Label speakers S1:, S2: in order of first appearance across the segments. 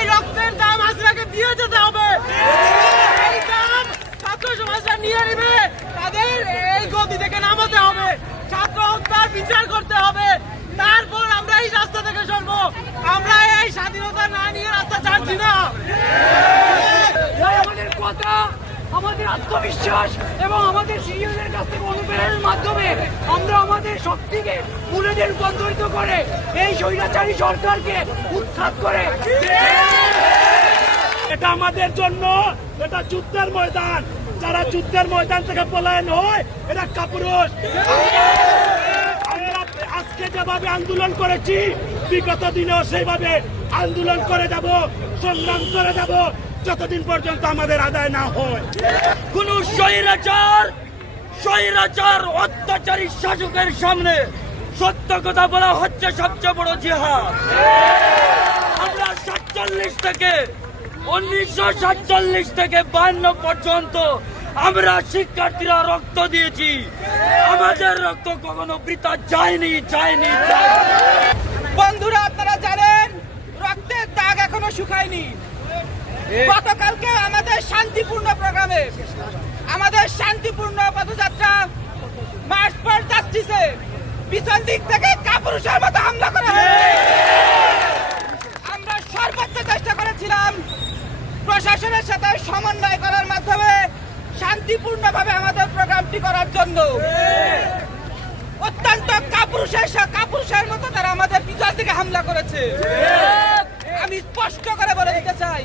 S1: এই রক্তের দাম হাসিনাকে দিয়ে যেতে হবে। এই দাম ছাত্র সমাজরা নিয়ে নেবে। তাদের এই গতি থেকে নামাতে হবে। ছাত্র হত্যার বিচার করতে হবে। তারপর আমরা এই রাস্তা থেকে সরবো। আমরা এই স্বাধীনতা না নিয়ে রাস্তা ছাড়ছি না। আমাদের কথা, আমাদের আত্মবিশ্বাস এবং আমাদের সিনিয়রদের কাছ থেকে অনুপ্রেরণা আমরা আমাদের শক্তিকে মূল্যে রূপান্তরিত করে এই স্বৈরাচারী সরকারকে উৎখাত করে।
S2: এটা আমাদের জন্য, এটা যুদ্ধের ময়দান। যারা যুদ্ধের ময়দান থেকে পলায়ন হয় এটা কাপুরুষ। আমরা আজকে যেভাবে আন্দোলন করেছি, বিগত দিনেও সেইভাবে আন্দোলন করে যাব, সংগ্রাম করে যাব, যতদিন পর্যন্ত আমাদের আদায় না হয়।
S3: কোন স্বৈরাচার স্বৈরাচার অত্যাচারী শাসকের সামনে সত্য কথা বলা হচ্ছে সবচেয়ে বড় জিহাদ। আমরা সাতচল্লিশ থেকে উনিশশো সাতচল্লিশ থেকে বান্ন পর্যন্ত আমরা শিক্ষার্থীরা রক্ত দিয়েছি। আমাদের রক্ত কখনো বৃথা যায়নি যায়নি
S4: বন্ধুরা আপনারা জানেন রক্তের দাগ এখনও শুকায়নি। গতকালকে আমাদের শান্তিপূর্ণ প্রোগ্রামে আমাদের শান্তিপূর্ণ জাস্টিসে পিছন দিক থেকে কাপুরুষের মতো হামলা করা। আমরা সর্বোচ্চ চেষ্টা করেছিলাম প্রশাসনের সাথে সমন্বয় করার মাধ্যমে শান্তিপূর্ণভাবে আমাদের প্রোগ্রামটি করার জন্য। অত্যন্ত কাপুরুষের কাপুরুষের মতো তারা আমাদের পিছন থেকে হামলা করেছে। আমি স্পষ্ট করে বলে দিতে চাই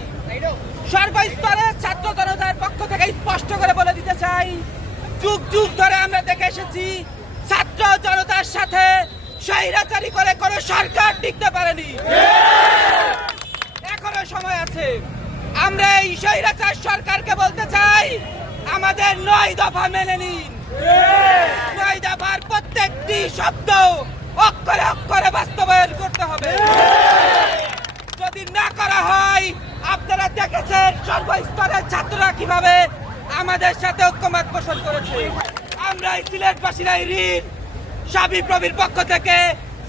S4: সর্বস্তরে ছাত্র জনতার পক্ষ থেকে স্পষ্ট করে বলে দিতে চাই, যুগ যুগ ধরে আমরা দেখে এসেছি ছাত্র জনতার সাথে স্বৈরাচারী করে কোনো সরকার টিকতে পারেনি। এখনও সময় আছে। আমরা এই স্বৈরাচার সরকারকে বলতে চাই, আমাদের নয় দফা মেনে নিন। নয় দফার প্রত্যেকটি শব্দ অক্ষরে অক্ষরে বাস্তবায়ন করতে হবে। যদি না করা হয়, আপনারা দেখেছেন সর্বস্তরের ছাত্ররা কীভাবে আমাদের সাথে ঐক্যমত পোষণ করেছে। আমরা এই সিলেটবাসীরা এই ঋণ স্বামী প্রবীর পক্ষ থেকে,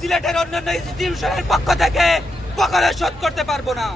S4: সিলেটের অন্যান্য ইনস্টিটিউশনের পক্ষ থেকে কখনো শোধ করতে পারব না।